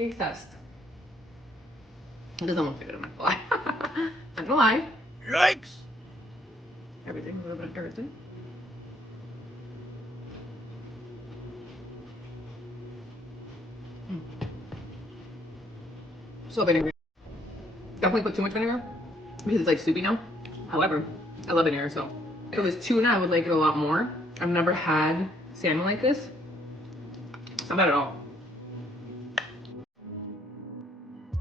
Taste test. It doesn't look good, I'm not gonna lie. I'm not gonna lie. Yikes! Everything, a little bit of everything. So vinegar. Definitely put too much vinegar because it's like soupy now. However, I love vinegar, so if it was tuna, I would like it a lot more. I've never had salmon like this. It's not bad at all.